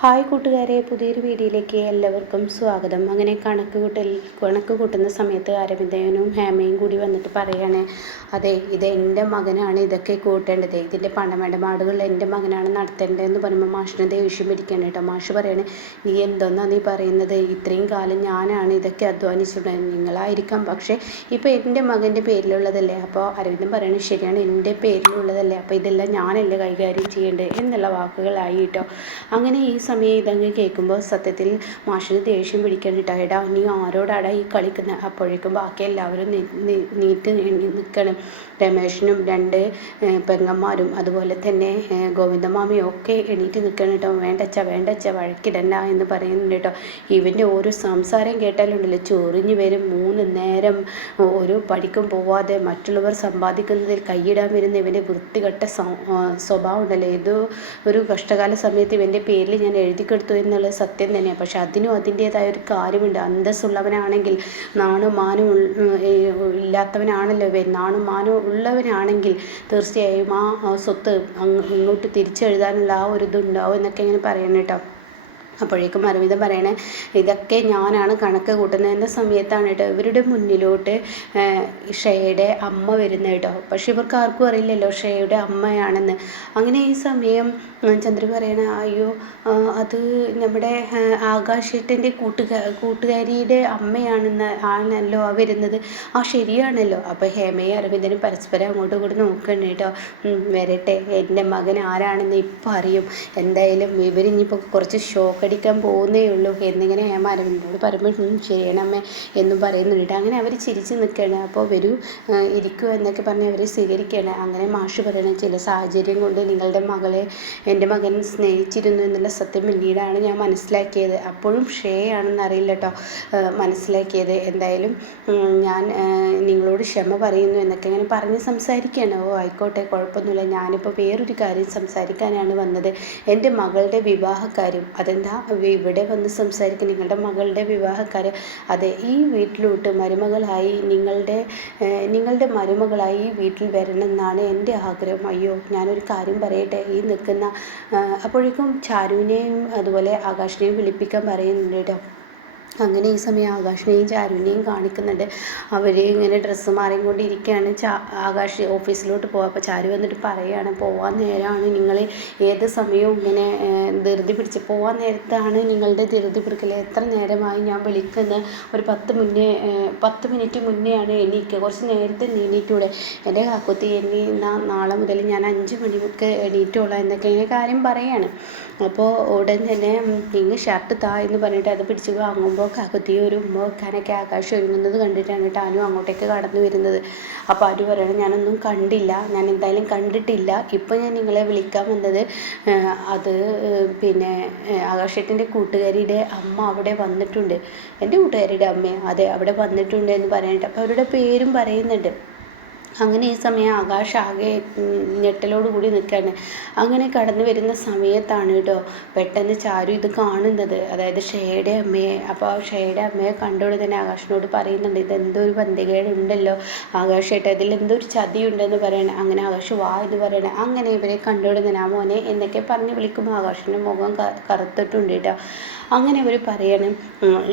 Hi കൂട്ടുകാരെ, പുതിയൊരു വീഡിയോയിലേക്ക് എല്ലാവർക്കും സ്വാഗതം. അങ്ങനെ കണക്ക് കൂട്ടുന്ന സമയത്ത് അരവിന്ദനും ഹേമയും കൂടി വന്നിട്ട് പറയാണ്, അതെ ഇത് എൻ്റെ മകനാണ് ഇതൊക്കെ കൂട്ടേണ്ടത്, ഇതിൻ്റെ പണമിടപാടുകൾ എൻ്റെ മകനാണ് നടത്തേണ്ടതെന്ന് പറയുമ്പോൾ മാഷിനെ ദേഷ്യം പിടിക്കണം കേട്ടോ. മാഷ് പറയാണ്, നീ എന്തോന്നാ നീ പറയുന്നത്, ഇത്രയും കാലം ഞാനാണ് ഇതൊക്കെ അധ്വാനിച്ചത്, നിങ്ങളായിരിക്കാം, പക്ഷേ ഇപ്പോൾ എൻ്റെ മകൻ്റെ പേരിലുള്ളതല്ലേ. അപ്പോൾ അരവിന്ദൻ പറയണത് ശരിയാണ്, എൻ്റെ പേരിലുള്ളതല്ലേ, അപ്പോൾ ഇതെല്ലാം ഞാനല്ലേ കൈകാര്യം ചെയ്യേണ്ടത് എന്നുള്ള വാക്കുകളായി കേട്ടോ. അങ്ങനെ ഈ സമയം ഇതങ്ങ് കേൾക്കുമ്പോൾ സത്യത്തിൽ മാഷിന് ദേഷ്യം പിടിക്കണ്ടിട്ടോ. എടാ നീ ആരോടാടാ ഈ കളിക്കുന്നത്? അപ്പോഴേക്കും ബാക്കി എല്ലാവരും നീറ്റ് നിൽക്കണം. രമേശനും രണ്ട് പെങ്ങന്മാരും അതുപോലെ തന്നെ ഗോവിന്ദമാമിയും ഒക്കെ എണീറ്റ് നിൽക്കണം കേട്ടോ. വേണ്ടച്ച വഴക്കിടണ്ട എന്ന് പറയുന്നുണ്ട് കേട്ടോ. ഇവൻ്റെ ഓരോ സംസാരം കേട്ടാലുണ്ടല്ലോ ചൊറിഞ്ഞു വരും. 3 നേരം ഒരു പഠിക്കും പോവാതെ മറ്റുള്ളവർ സമ്പാദിക്കുന്നതിൽ കൈയിടാൻ വരുന്ന ഇവൻ്റെ വൃത്തികെട്ട സ്വഭാവം ഉണ്ടല്ലോ. ഏതോ ഒരു കഷ്ടകാല സമയത്ത് ഇവൻ്റെ പേരിൽ ഞാൻ എഴുതിക്കെടുത്തു എന്നുള്ളത് സത്യം തന്നെയാണ്. പക്ഷെ അതിനും അതിൻ്റേതായ ഒരു കാര്യമുണ്ട്. അന്തസ്സുള്ളവനാണെങ്കിൽ നാണും മാനും ഇല്ലാത്തവനാണല്ലോ ഇവൻ. നാണും മാനും ഉള്ളവനാണെങ്കിൽ തീർച്ചയായും ആ സ്വത്ത് ഇങ്ങോട്ട് തിരിച്ചെഴുതാനുള്ള ആ ഒരു ഇതുണ്ടാവും എന്നൊക്കെ ഇങ്ങനെ പറയണം കേട്ടോ. അപ്പോഴേക്കും അരവിന്ദൻ പറയണേ, ഇതൊക്കെ ഞാനാണ് കണക്ക് കൂട്ടുന്നതിൻ്റെ സമയത്താണ് കേട്ടോ ഇവരുടെ മുന്നിലോട്ട് ഷേയുടെ അമ്മ വരുന്നത് കേട്ടോ. പക്ഷെ ഇവർക്ക് ആർക്കും അറിയില്ലല്ലോ ഷേയുടെ അമ്മയാണെന്ന്. അങ്ങനെ ഈ സമയം ചന്ദ്ര പറയണ, അയ്യോ അത് നമ്മുടെ ആകാശേട്ടൻ്റെ കൂട്ടുകാരിയുടെ ആണല്ലോ വരുന്നത്. ആ ശരിയാണല്ലോ. അപ്പോൾ ഹേമയും അരവിന്ദനും പരസ്പരം അങ്ങോട്ടും ഇങ്ങോട്ടും നോക്കണേ കേട്ടോ. വരട്ടെ, എൻ്റെ മകൻ ആരാണെന്ന് ഇപ്പം അറിയും. എന്തായാലും ഇവരിനിപ്പോൾ കുറച്ച് ഷോക്ക് അടിക്കാൻ പോകുന്നേ ഉള്ളൂ എന്നിങ്ങനെ ഹേമ അരവിന്ദനോട് പറയുമ്പോൾ ശരിയാണ് അമ്മേ എന്നും പറയുന്നുണ്ട്. അങ്ങനെ അവർ ചിരിച്ച് നിൽക്കുകയാണ്. അപ്പോൾ വരൂ ഇരിക്കൂ എന്നൊക്കെ പറഞ്ഞ് അവരെ സ്വീകരിക്കുകയാണ്. അങ്ങനെ മാഷ് പറയണം, ചില സാഹചര്യം കൊണ്ട് നിങ്ങളുടെ മകളെ എൻ്റെ മകൻ സ്നേഹിച്ചിരുന്നു എന്നുള്ള സത്യം പിന്നീടാണ് ഞാൻ മനസ്സിലാക്കിയത്. അപ്പോഴും ഷേയാണെന്ന് അറിയില്ല കേട്ടോ മനസ്സിലാക്കിയത്. എന്തായാലും ഞാൻ നിങ്ങളോട് ക്ഷമ പറയുന്നു എന്നൊക്കെ ഇങ്ങനെ പറഞ്ഞ് സംസാരിക്കുകയാണ്. ഓ ആയിക്കോട്ടെ, കുഴപ്പമൊന്നുമില്ല, ഞാനിപ്പോൾ വേറൊരു കാര്യം സംസാരിക്കാനാണ് വന്നത്, എൻ്റെ മകളുടെ വിവാഹക്കാര്യം. അതെന്താ ഇവിടെ വന്ന് സംസാരിക്കുക? നിങ്ങളുടെ മകളുടെ വിവാഹക്കാര്യം? അതെ, ഈ വീട്ടിലോട്ട് മരുമകളായി നിങ്ങളുടെ മരുമകളായി ഈ വീട്ടിൽ വരണം എന്നാണ് എൻ്റെ ആഗ്രഹം. അയ്യോ ഞാനൊരു കാര്യം പറയട്ടെ, ഈ നിൽക്കുന്ന അപ്പോഴേക്കും ചാരുവിനെയും അതുപോലെ ആകാശിനെയും വിളിപ്പിക്കാൻ പറയുന്നുണ്ട് കേട്ടോ. അങ്ങനെ ഈ സമയം ആകാശിനെയും ചാരുവിനെയും കാണിക്കുന്നുണ്ട്. അവർ ഇങ്ങനെ ഡ്രസ്സ് മാറിക്കൊണ്ടിരിക്കുകയാണ്. ആകാശ് ഓഫീസിലോട്ട് പോകാം. അപ്പോൾ ചാരു വന്നിട്ട് പറയുകയാണ്, പോവാൻ നേരമാണ് നിങ്ങൾ ഏത് സമയവും ഇങ്ങനെ ധൃതി പിടിച്ച് പോവാൻ നേരത്താണ് നിങ്ങളുടെ ധൃതി പിടിക്കൽ. എത്ര നേരമായി ഞാൻ വിളിക്കുന്നത്? ഒരു 10 മിനിറ്റ് മുന്നെയാണ് എണീക്കുക, കുറച്ച് നേരത്തെ എണീറ്റൂടെ? എൻ്റെ കാക്കുത്തി നാളെ മുതൽ ഞാൻ 5 മണിക്ക് എണീറ്റോളാം എന്നൊക്കെ ഇങ്ങനെ കാര്യം പറയാണ്. അപ്പോൾ ഉടൻ തന്നെ നിങ്ങൾ ഷർട്ട് താ എന്ന് പറഞ്ഞിട്ട് അത് പിടിച്ച് വാങ്ങുമ്പോൾ കാക്കുത്തി ഒരു ഉമ്മ വെക്കാനൊക്കെ ആകാശം ഒരുങ്ങുന്നത് കണ്ടിട്ടാണ് ടാനു അങ്ങോട്ടേക്ക് കടന്നു വരുന്നത്. അപ്പോൾ ആര് പറയണം, ഞാനൊന്നും കണ്ടില്ല, ഞാൻ എന്തായാലും കണ്ടിട്ടില്ല, ഇപ്പോൾ ഞാൻ നിങ്ങളെ വിളിക്കാൻ വന്നത് അത് പിന്നെ ആകാശത്തിൻ്റെ കൂട്ടുകാരിയുടെ അമ്മ അവിടെ വന്നിട്ടുണ്ട്. എൻ്റെ കൂട്ടുകാരിയുടെ അമ്മ അതെ അവിടെ വന്നിട്ടുണ്ട് എന്ന് പറയാനായിട്ട് അപ്പോൾ അവരുടെ പേരും പറയുന്നുണ്ട്. അങ്ങനെ ഈ സമയം ആകാശ് ആകെ ഞെട്ടലോട് കൂടി നിൽക്കുകയാണ്. അങ്ങനെ കടന്നു വരുന്ന സമയത്താണ് കേട്ടോ പെട്ടെന്ന് ചാരു ഇത് കാണുന്നത്, അതായത് ഷേയുടെ അമ്മയെ. അപ്പോൾ ഷേയുടെ അമ്മയെ കണ്ടോടെ തന്നെ ആകാശിനോട് പറയുന്നുണ്ട്, ഇതെന്തോ ഒരു പന്തികേടുണ്ടല്ലോ ആകാശേട്ട, ഇതിലെന്തോ ഒരു ചതിയുണ്ടെന്ന് പറയണേ. അങ്ങനെ ആകാശ് വാ എന്ന് പറയണേ. അങ്ങനെ ഇവരെ കണ്ടോടെ തന്നെ ആ മോനെ എന്നൊക്കെ പറഞ്ഞ് വിളിക്കുമ്പോൾ ആകാശിൻ്റെ മുഖം കറുത്തിട്ടുണ്ട് കേട്ടോ. അങ്ങനെ അവർ പറയണം,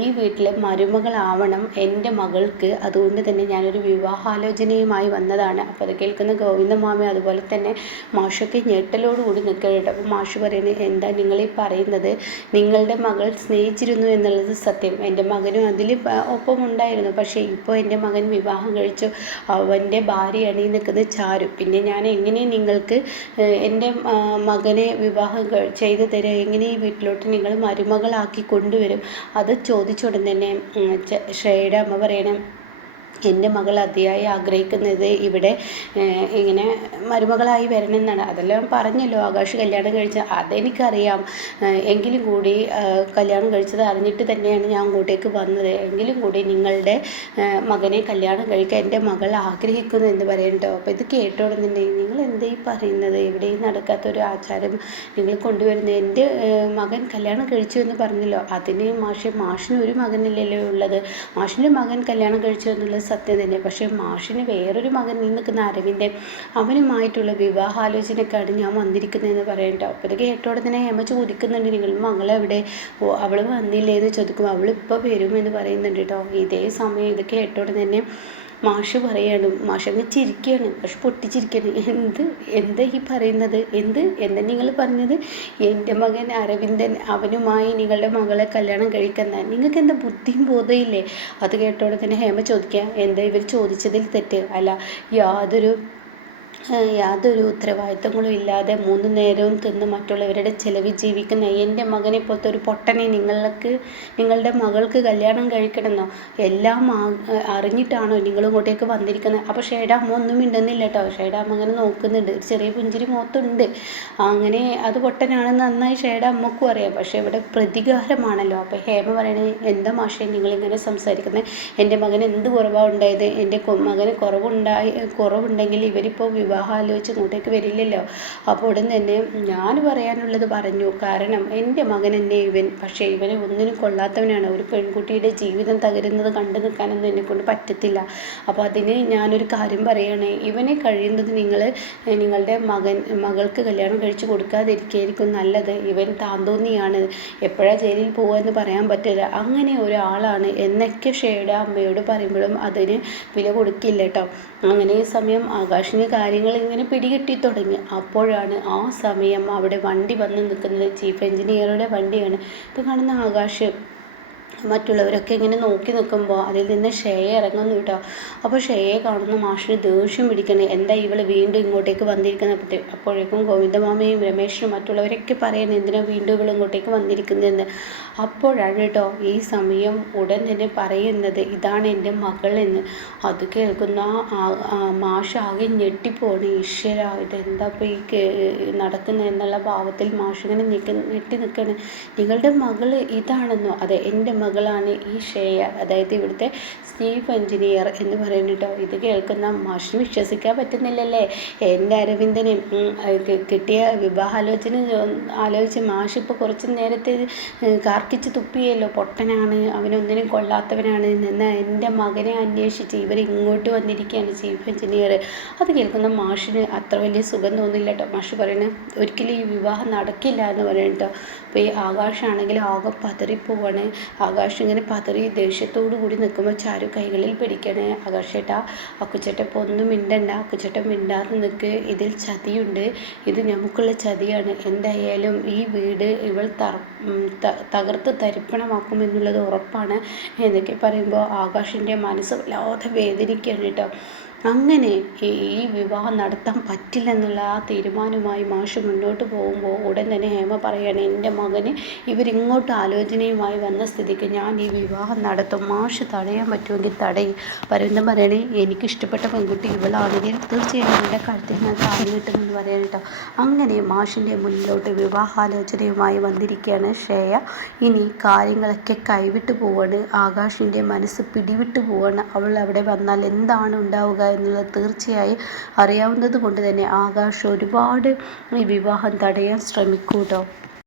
ഈ വീട്ടിലെ മരുമകളാവണം എൻ്റെ മകൾക്ക്, അതുകൊണ്ട് തന്നെ ഞാനൊരു വിവാഹാലോചനയുമായി വന്നതാണ്. അപ്പോൾ അത് കേൾക്കുന്ന ഗോവിന്ദമാമ അതുപോലെ തന്നെ മാഷൊക്കെ ഞെട്ടലോടുകൂടി നിൽക്കുകയുണ്ട്. അപ്പോൾ മാഷ് പറയുന്നത്, എന്താ നിങ്ങളീ പറയുന്നത്? നിങ്ങളുടെ മകൾ സ്നേഹിച്ചിരുന്നു എന്നുള്ളത് സത്യം, എൻ്റെ മകനും അതിൽ ഒപ്പമുണ്ടായിരുന്നു. പക്ഷേ ഇപ്പോൾ എൻ്റെ മകൻ വിവാഹം കഴിച്ചു, അവൻ്റെ ഭാര്യയാണ് ഈ നിൽക്കുന്നത് ചാരു. പിന്നെ ഞാൻ എങ്ങനെ നിങ്ങൾക്ക് എൻ്റെ മകനെ വിവാഹം ചെയ്തു തരാം? എങ്ങനെ ഈ വീട്ടിലോട്ട് നിങ്ങൾ മരുമകളാക്കി കൊണ്ടുവരും? അത് ചോദിച്ച ഉടൻ തന്നെ ഷേയുടെ അമ്മ പറയണം, എൻ്റെ മകൾ അതിയായി ആഗ്രഹിക്കുന്നത് ഇവിടെ ഇങ്ങനെ മരുമകളായി വരണം എന്നാണ്. അതെല്ലാം പറഞ്ഞല്ലോ ആകാശ് കല്യാണം കഴിച്ച, അതെനിക്കറിയാം. എങ്കിലും കൂടി കല്യാണം കഴിച്ചത് അറിഞ്ഞിട്ട് തന്നെയാണ് ഞാൻ അങ്ങോട്ടേക്ക് വന്നത്. എങ്കിലും കൂടി നിങ്ങളുടെ മകനെ കല്യാണം കഴിക്കാൻ എൻ്റെ മകൾ ആഗ്രഹിക്കുന്നു എന്ന് പറയണ്ടോ. അപ്പോൾ ഇത് കേട്ടോടുന്നുണ്ടെങ്കിൽ നിങ്ങൾ എന്താ ഈ പറയുന്നത്? എവിടെയും നടക്കാത്തൊരു ആചാരം നിങ്ങൾ കൊണ്ടുവരുന്നത്. എൻ്റെ മകൻ കല്യാണം കഴിച്ചു എന്ന് പറഞ്ഞല്ലോ, അതിന് മാഷിന് ഒരു മകനില്ലല്ലോ ഉള്ളത്. മാഷിൻ്റെ മകൻ കല്യാണം കഴിച്ചു എന്നുള്ള സത്യം തന്നെ. പക്ഷേ മാഷിന് വേറൊരു മകൻ നിൽക്കുന്ന അരവിന്ദൻ, അവനുമായിട്ടുള്ള വിവാഹാലോചനക്കാണ് ഞാൻ വന്നിരിക്കുന്നതെന്ന് പറയട്ടോ. അപ്പോൾ ഇത് കേട്ടോടെ തന്നെ ഹേമ ചോദിക്കുന്നുണ്ട്, നിങ്ങൾ മകളെവിടെ? ഓ, അവൾ വന്നില്ലേ എന്ന് ചോദിക്കുമ്പോൾ അവളിപ്പോൾ വരുമെന്ന് പറയുന്നുണ്ട് കേട്ടോ. ഇതേ സമയം ഇത് കേട്ടോടെ തന്നെ മാഷ് പറയാണ്, മാഷങ്ങ് ചിരിക്കുകയാണ്, പക്ഷെ പൊട്ടിച്ചിരിക്കുകയാണ്. എന്താ ഈ പറയുന്നത്? എന്താ നിങ്ങൾ പറഞ്ഞത്? എൻ്റെ മകൻ അരവിന്ദൻ, അവനുമായി നിങ്ങളുടെ മകളെ കല്യാണം കഴിക്കുന്ന നിങ്ങൾക്ക് എന്താ ബുദ്ധിയും ബോധമില്ലേ? അത് കേട്ടോടെ തന്നെ ഹേമ ചോദിക്കുക, എന്താ ഇവർ ചോദിച്ചതിൽ തെറ്റ്? അല്ല, യാതൊരു ഉത്തരവാദിത്തങ്ങളും ഇല്ലാതെ 3 നേരവും തിന്ന് മറ്റുള്ളവരുടെ ചിലവിൽ ജീവിക്കുന്ന എൻ്റെ മകനെ പോലത്തെ ഒരു പൊട്ടനെ നിങ്ങളുടെ മകൾക്ക് കല്യാണം കഴിക്കണമെന്നോ? എല്ലാം അറിഞ്ഞിട്ടാണോ നിങ്ങൾ ഇങ്ങോട്ടേക്ക് വന്നിരിക്കുന്നത്? അപ്പോൾ ഷേഡാമ്മ ഒന്നും മിണ്ടുന്നില്ല കേട്ടോ. ഷേഡാമ്മ അങ്ങനെ നോക്കുന്നുണ്ട്, ചെറിയ പുഞ്ചിരി മുഖത്തുണ്ട്. അങ്ങനെ അത് പൊട്ടനാണെന്ന് നന്നായി ഷേഡാമ്മക്കും അറിയാം. പക്ഷേ ഇവിടെ പ്രതികാരമാണല്ലോ. അപ്പോൾ ഹേമ പറയണേ, എന്താ മാഷേ നിങ്ങളിങ്ങനെ സംസാരിക്കുന്നത്? എൻ്റെ മകന് എന്ത് കുറവാണ് ഉണ്ടായത്? എൻ്റെ മകന് കുറവുണ്ടെങ്കിൽ ഇവരിപ്പോൾ വിവാഹാലോചിച്ച് ഇങ്ങോട്ടേക്ക് വരില്ലല്ലോ. അപ്പോൾ ഉടൻ തന്നെ ഞാൻ പറയാനുള്ളത് പറഞ്ഞു. കാരണം എൻ്റെ മകൻ എന്നെ പക്ഷേ ഇവനെ ഒന്നിനും കൊള്ളാത്തവനാണ്. ഒരു പെൺകുട്ടിയുടെ ജീവിതം തകരുന്നത് കണ്ടു നിൽക്കാനൊന്നും എന്നെക്കൊണ്ട് പറ്റത്തില്ല. അപ്പോൾ അതിന് ഞാനൊരു കാര്യം പറയുകയാണ്, ഇവനെ കഴിയുന്നത് നിങ്ങളുടെ മകൾക്ക് കല്യാണം കഴിച്ച് കൊടുക്കാതിരിക്കുകയായിരിക്കും നല്ലത്. ഇവൻ താന്തോന്നിയാണ്, എപ്പോഴാണ് ജയിലിൽ പോകുമെന്ന് പറയാൻ പറ്റില്ല, അങ്ങനെ ഒരാളാണ് എന്നൊക്കെ ഷേഡ അമ്മയോട് പറയുമ്പോഴും അതിന് വില കൊടുക്കില്ല കേട്ടോ. അങ്ങനെ ഈ സമയം ആകാശിന് കാര്യങ്ങൾ ഇങ്ങനെ പിടികിട്ടി തുടങ്ങി. അപ്പോഴാണ് ആ സമയം അവിടെ വണ്ടി വന്ന് നിൽക്കുന്നത് ചീഫ് എഞ്ചിനീയറുടെ വണ്ടിയാണ്. ഇത് കാണുന്ന ആകാശ് മറ്റുള്ളവരൊക്കെ ഇങ്ങനെ നോക്കി നിൽക്കുമ്പോൾ അതിൽ നിന്ന് ഷേയ ഇറങ്ങുന്നു കേട്ടോ. അപ്പോൾ ഷേയെ കാണുന്ന മാഷിന് ദേഷ്യം പിടിക്കണേ, എന്താ ഇവൾ വീണ്ടും ഇങ്ങോട്ടേക്ക് വന്നിരിക്കുന്നത്? അപ്പോഴേക്കും ഗോവിന്ദമാമയും രമേശനും മറ്റുള്ളവരൊക്കെ പറയുന്നത്, എന്തിനാണ് വീണ്ടും ഇവൾ ഇങ്ങോട്ടേക്ക് വന്നിരിക്കുന്നതെന്ന്. അപ്പോഴാണ് കേട്ടോ ഈ സമയം ഉടൻ തന്നെ പറയുന്നത്, ഇതാണ് എൻ്റെ മകളെന്ന്. അത് കേൾക്കുന്ന മാഷ് ആകെ ഞെട്ടിപ്പോണ്. ഈശ്വര, ഇതെന്താ ഇപ്പോൾ ഈ നടക്കുന്നത് എന്നുള്ള ഭാവത്തിൽ മാഷിങ്ങനെ ഞെട്ടി നിൽക്കുകയാണ്. നിങ്ങളുടെ മകള് ഇതാണെന്നോ? അതെ, എൻ്റെ മകളാണ് ഈ ഷേയ, അതായത് ഇവിടുത്തെ ചീഫ് എഞ്ചിനീയർ എന്ന് പറയുന്നുട്ടോ. ഇത് കേൾക്കുന്ന മാഷിന് വിശ്വസിക്കാൻ പറ്റുന്നില്ലല്ലേ. എൻ്റെ അരവിന്ദന് കിട്ടിയ വിവാഹാലോചന ആലോചിച്ച് മാഷ് ഇപ്പോൾ കുറച്ച് നേരത്തെ കാർക്കിച്ച് തുപ്പിയല്ലോ, പൊട്ടനാണ്, അവനൊന്നിനും കൊള്ളാത്തവനാണ്. എന്നാൽ എൻ്റെ മകനെ അന്വേഷിച്ച് ഇവർ ഇങ്ങോട്ട് വന്നിരിക്കുകയാണ് ചീഫ് എഞ്ചിനീയർ. അത് കേൾക്കുന്ന മാഷിന് അത്ര വലിയ സുഖം തോന്നില്ല കേട്ടോ. മാഷ് പറയുന്നത്, ഒരിക്കലും ഈ വിവാഹം നടക്കില്ല എന്ന് പറയുന്നുട്ടോ. അപ്പോൾ ഈ ആകാശാണെങ്കിൽ ആകെ പതറിപ്പോവാണ്. ആകാശ് ഇങ്ങനെ പതറി ദേഷ്യത്തോടു കൂടി നിൽക്കുമ്പോൾ ചാരു കൈകളിൽ പിടിക്കണേ, ആകാശേട്ടാ അക്കുച്ചേട്ട ഇപ്പോൾ ഒന്നും മിണ്ടണ്ട, അക്കുച്ചേട്ടൻ മിണ്ടാതെ നിൽക്ക്, ഇതിൽ ചതിയുണ്ട്, ഇത് നമുക്കുള്ള ചതിയാണ്. എന്തായാലും ഈ വീട് ഇവൾ തകർത്ത് തരിപ്പണമാക്കുമെന്നുള്ളത് ഉറപ്പാണ് എന്നൊക്കെ പറയുമ്പോൾ ആകാശിൻ്റെ മനസ്സ് വല്ലാതെ വേദനിക്കുകയാണ് കേട്ടോ. അങ്ങനെ ഈ വിവാഹം നടത്താൻ പറ്റില്ലെന്നുള്ള ആ തീരുമാനവുമായി മാഷ് മുന്നോട്ട് പോകുമ്പോൾ ഉടൻ തന്നെ ഹേമ പറയുകയാണ്, എൻ്റെ മകന് ഇവരിങ്ങോട്ട് ആലോചനയുമായി വന്ന സ്ഥിതിക്ക് ഞാൻ ഈ വിവാഹം നടത്തും, മാഷ് തടയാൻ പറ്റുമെങ്കിൽ തടയും. പരന്തം പറയണേ, എനിക്കിഷ്ടപ്പെട്ട പെൺകുട്ടി ഇവളാണെങ്കിൽ തീർച്ചയായും എൻ്റെ കഴുത്തിൽ ഞാൻ താഴെ കിട്ടുമെന്ന് പറയാൻ കേട്ടോ. അങ്ങനെ മാഷിൻ്റെ മുന്നിലോട്ട് വിവാഹാലോചനയുമായി വന്നിരിക്കുകയാണ് ഷേയ. ഇനി കാര്യങ്ങളൊക്കെ കൈവിട്ടു പോവാണ്. ആകാശിൻ്റെ മനസ്സ് പിടിവിട്ടു പോവാണ്. അവൾ അവിടെ വന്നാൽ എന്താണ് ഉണ്ടാവുക എന്നുള്ളത് തീർച്ചയായും അറിയാവുന്നത് കൊണ്ട് തന്നെ ആകാശ് ഒരുപാട് ഈ വിവാഹം തടയാൻ ശ്രമിക്കൂട്ടോ.